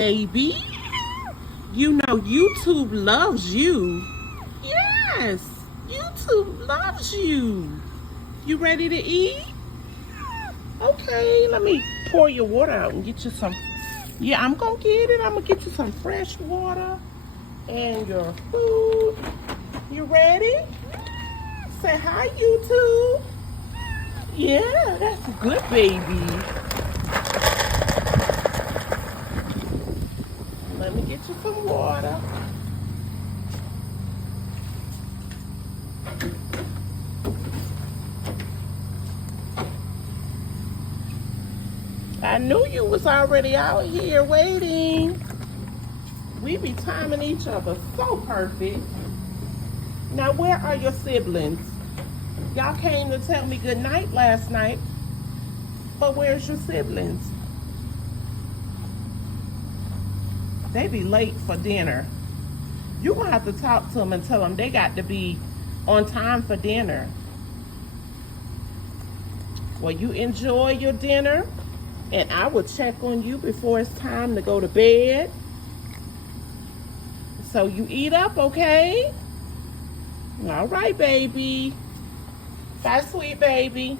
baby. You know YouTube loves you. Yes, YouTube loves you. You ready to eat? Okay, let me pour your water out and get you some. Yeah, I'm gonna get it. I'm gonna get you some fresh water and your food. You ready? Say hi, YouTube. Yeah, that's a good baby. Let me get you some water. I knew you was already out here waiting. We be timing each other so perfect. Now, where are your siblings? Y'all came to tell me good night last night, but where's your siblings? They be late for dinner. You gonna have to talk to them and tell them they got to be on time for dinner. Well, you enjoy your dinner, and I will check on you before it's time to go to bed. So you eat up, okay? All right, baby. Bye, sweet baby.